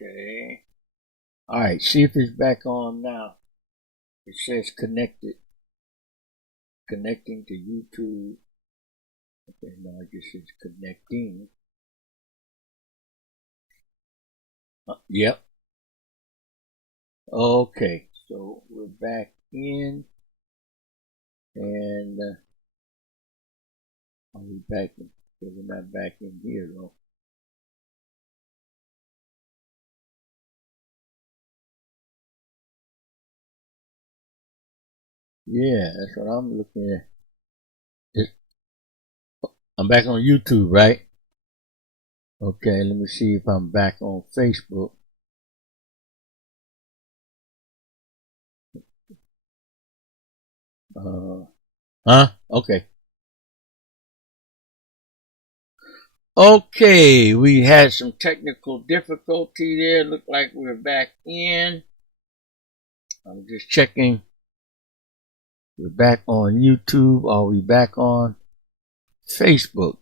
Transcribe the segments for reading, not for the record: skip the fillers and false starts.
Okay. All right. See if it's back on now. It says connected. Connecting to YouTube. Okay, now it just says connecting. Yep. Okay. So we're back in. And are we back in? Okay, we're not back in here though. Yeah, that's what I'm looking at. I'm back on YouTube, right? Okay, let me see if I'm back on Facebook. Huh? Okay. Okay, we had some technical difficulty there. Look like we're back in. I'm just checking. We're back on YouTube. Are we back on Facebook?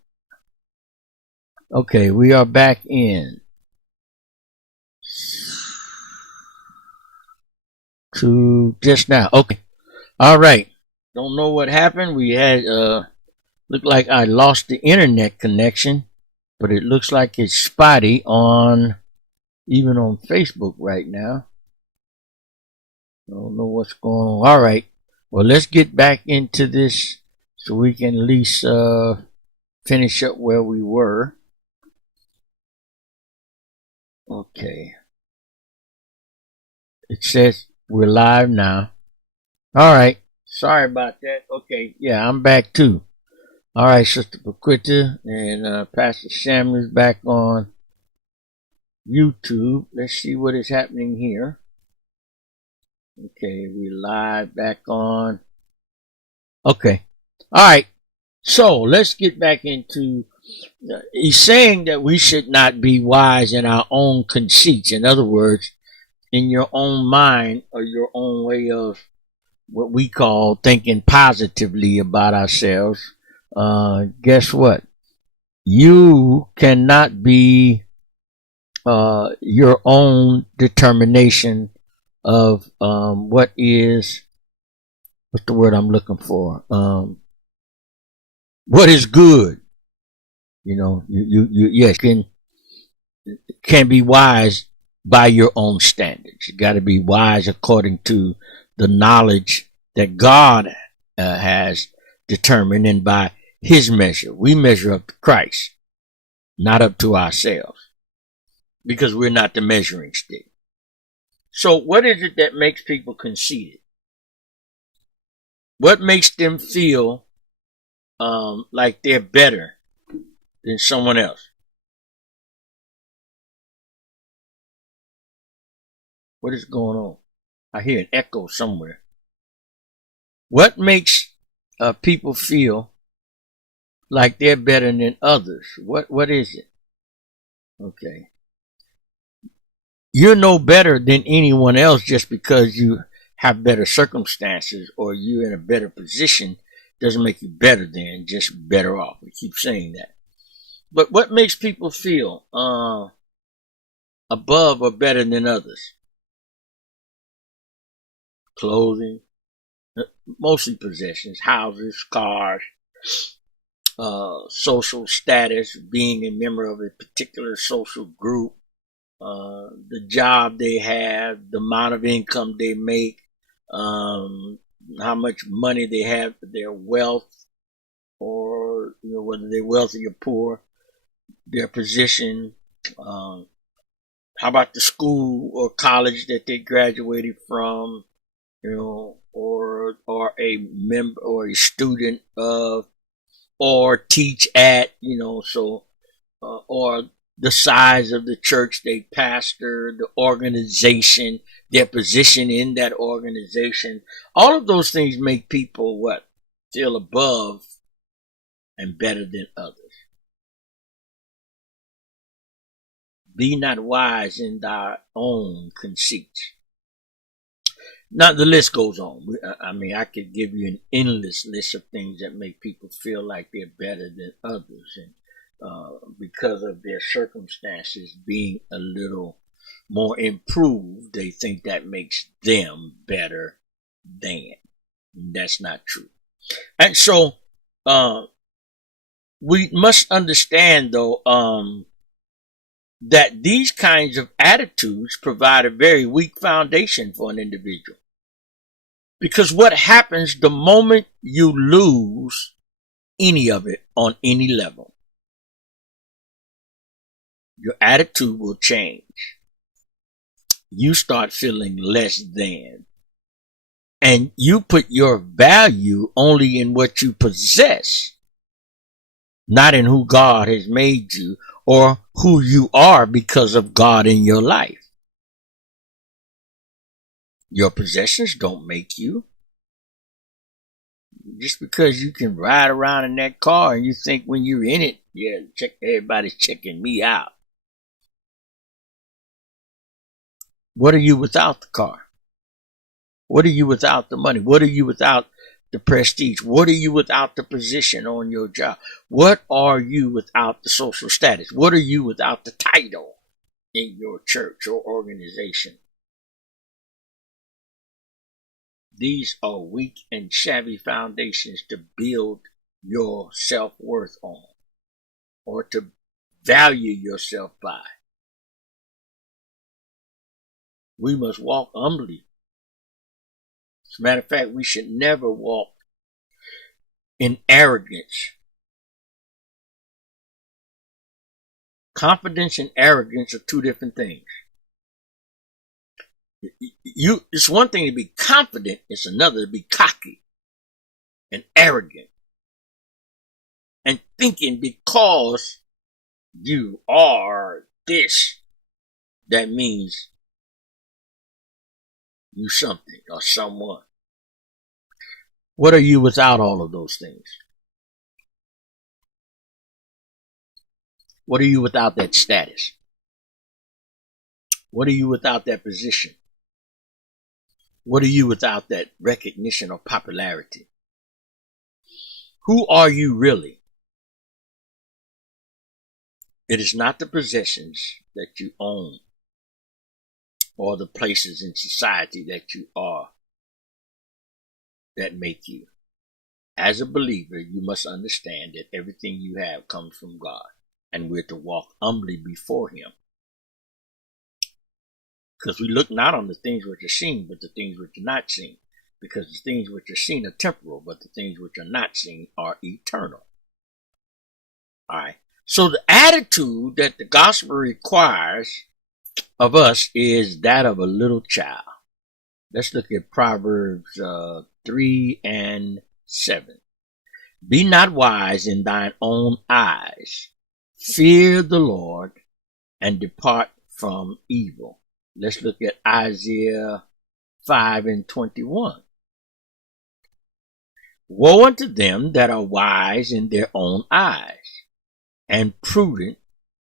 Okay, we are back in. To just now. Okay. All right. Don't know what happened. We had looked like I lost the internet connection, but it looks like it's spotty on even on Facebook right now. I don't know what's going on. All right. Well, let's get back into this so we can at least finish up where we were. Okay. It says we're live now. All right. Sorry about that. Okay. Yeah, I'm back too. All right, Sister Paquita and Pastor Samuel's back on YouTube. Let's see what is happening here. Okay, we live back on. Okay. All right. So let's get back into. He's saying that we should not be wise in our own conceits. In other words, in your own mind or your own way of what we call thinking positively about ourselves. Guess what? You cannot be your own determination of what is what's the word I'm looking for? What is good? You know, you yes can be wise by your own standards. You got to be wise according to the knowledge that God has determined, and by His measure, we measure up to Christ, not up to ourselves, because we're not the measuring stick. So, what is it that makes people conceited? What makes them feel like they're better than someone else? What is going on? I hear an echo somewhere. What makes people feel like they're better than others? What is it? Okay. You're no better than anyone else just because you have better circumstances or you're in a better position doesn't make you better than, just better off. We keep saying that. But what makes people feel above or better than others? Clothing, mostly possessions, houses, cars, social status, being a member of a particular social group, the job they have, the amount of income they make, how much money they have, their wealth, or whether they're wealthy or poor, their position. How about the school or college that they graduated from? Or a member or a student of, or teach at, or the size of the church they pastor, the organization, their position in that organization. All of those things make people what? Feel above and better than others. Be not wise in thy own conceits. Now the list goes on. I mean, I could give you an endless list of things that make people feel like they're better than others, and because of their circumstances being a little more improved, they think that makes them better than. That's not true. And so, we must understand, though, that these kinds of attitudes provide a very weak foundation for an individual. Because what happens the moment you lose any of it on any level? Your attitude will change. You start feeling less than. And you put your value only in what you possess, not in who God has made you or who you are because of God in your life. Your possessions don't make you. Just because you can ride around in that car and you think when you're in it, yeah, everybody's checking me out. What are you without the car? What are you without the money? What are you without the prestige? What are you without the position on your job? What are you without the social status? What are you without the title in your church or organization? These are weak and shabby foundations to build your self-worth on or to value yourself by. We must walk humbly. As a matter of fact, we should never walk in arrogance. Confidence and arrogance are two different things. It's one thing to be confident, it's another to be cocky and arrogant and thinking because you are this, that means you something or someone. What are you without all of those things? What are you without that status? What are you without that position? What are you without that recognition or popularity? Who are you really? It is not the possessions that you own or the places in society that you are that make you. As a believer, you must understand that everything you have comes from God, and we're to walk humbly before Him. Because we look not on the things which are seen, but the things which are not seen. Because the things which are seen are temporal, but the things which are not seen are eternal. All right. So the attitude that the gospel requires of us is that of a little child. Let's look at Proverbs 3 and 7. Be not wise in thine own eyes. Fear the Lord and depart from evil. Let's look at Isaiah 5 and 21. Woe unto them that are wise in their own eyes and prudent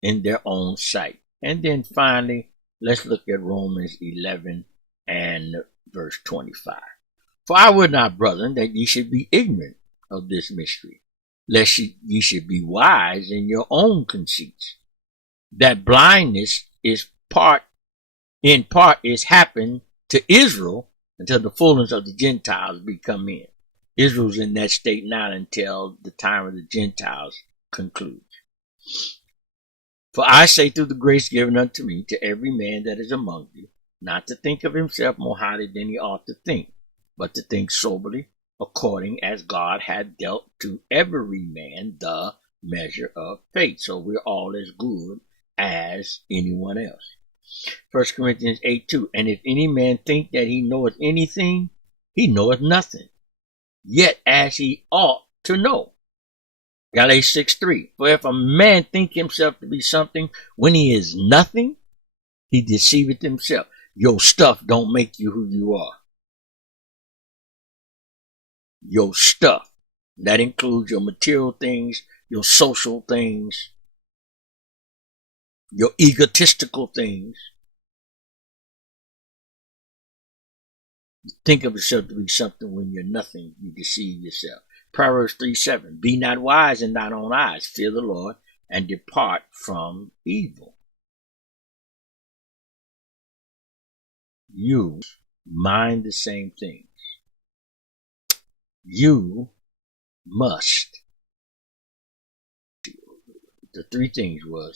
in their own sight. And then finally, let's look at Romans 11 and verse 25. For I would not, brethren, that ye should be ignorant of this mystery, lest ye should be wise in your own conceits. That blindness is in part is happened to Israel until the fullness of the Gentiles be come in. Israel's in that state now until the time of the Gentiles concludes. For I say through the grace given unto me to every man that is among you, not to think of himself more highly than he ought to think, but to think soberly, according as God hath dealt to every man the measure of faith. So we're all as good as anyone else. 1 Corinthians 8:2. And if any man think that he knoweth anything, he knoweth nothing, yet as he ought to know. Galatians 6:3. For if a man think himself to be something when he is nothing, he deceiveth himself. Your stuff don't make you who you are. Your stuff. That includes your material things, your social things, your egotistical things. You think of yourself to be something when you're nothing, you deceive yourself. Proverbs 3:7. Be not wise in thine own eyes. Fear the Lord and depart from evil. you mind the same things. You must. The three things was